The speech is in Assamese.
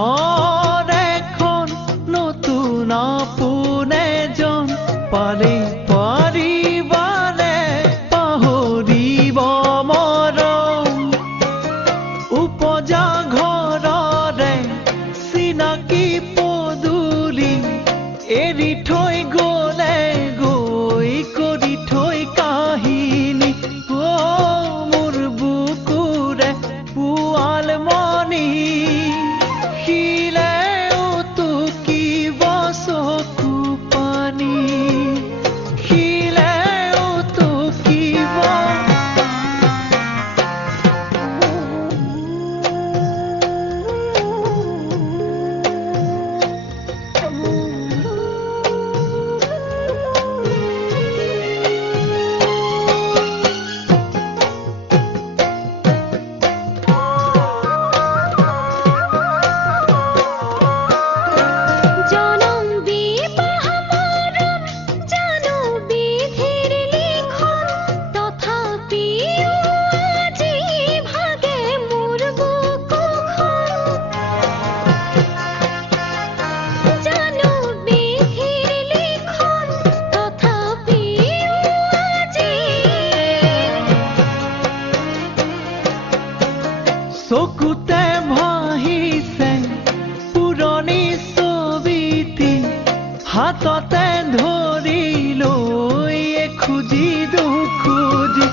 ঘৰ এখন নতুন আপোন এজন পালে পাৰিবানে পাহৰিব মৰম উপজা ঘৰৰে চিনাকি পদূলি এৰি থৈ গ'লে গৈ কৰি থৈ কাহিনী মোৰ বুকুৰে পোৱালমণি শিলেও টুকিব চকু পানী শিলেও টুকিব চকুতে ভাহিছে পুৰণি ছবিটি হাততে ধৰি লৈ খুজি দুখুজি